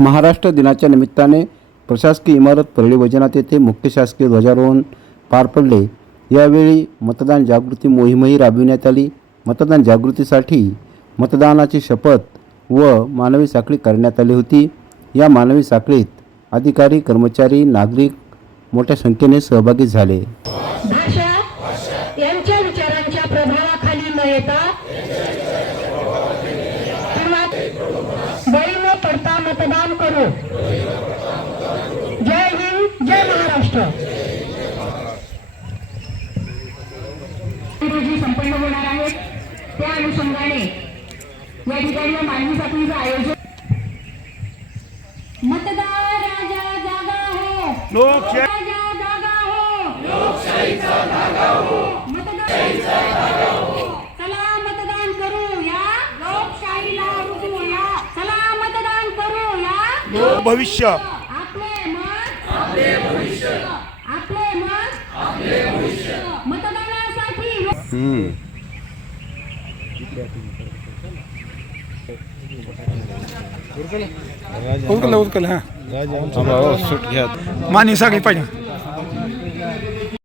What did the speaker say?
महाराष्ट्र दिनाच्या निमित्ताने प्रशासकीय इमारत परळी वैजनाथ येथे मुख्य शासकीय ध्वजारोहण पार पडले. यावेळी मतदान जागृती मोहीमही राबविण्यात आली. मतदान जागृतीसाठी मतदानाची शपथ व मानवी साखळी करण्यात आली होती. या मानवी साखळीत अधिकारी कर्मचारी नागरिक मोठ्या संख्येने सहभागी झाले. भाषा यांच्या विचारांच्या प्रभावाखाली न येता मतदान करू. जय हिंद जय महाराष्ट्र. रोजी संपन्न होणार आहेत त्या अनुषंगाने या ठिकाणी या मानवी साखळीचं आयोजन मतदार राजा जागा हो. लोकशाही राजा जागा हो. मतदान चला मतदान करू या लोकशाहीला रुजवू या चला मतदान करू या भविष्य आपले मत आपले भविष्य आपले मत आपले भविष्य मतदानासाठी उरकलं उरकलं हा. मानी सगळी पाहिजे.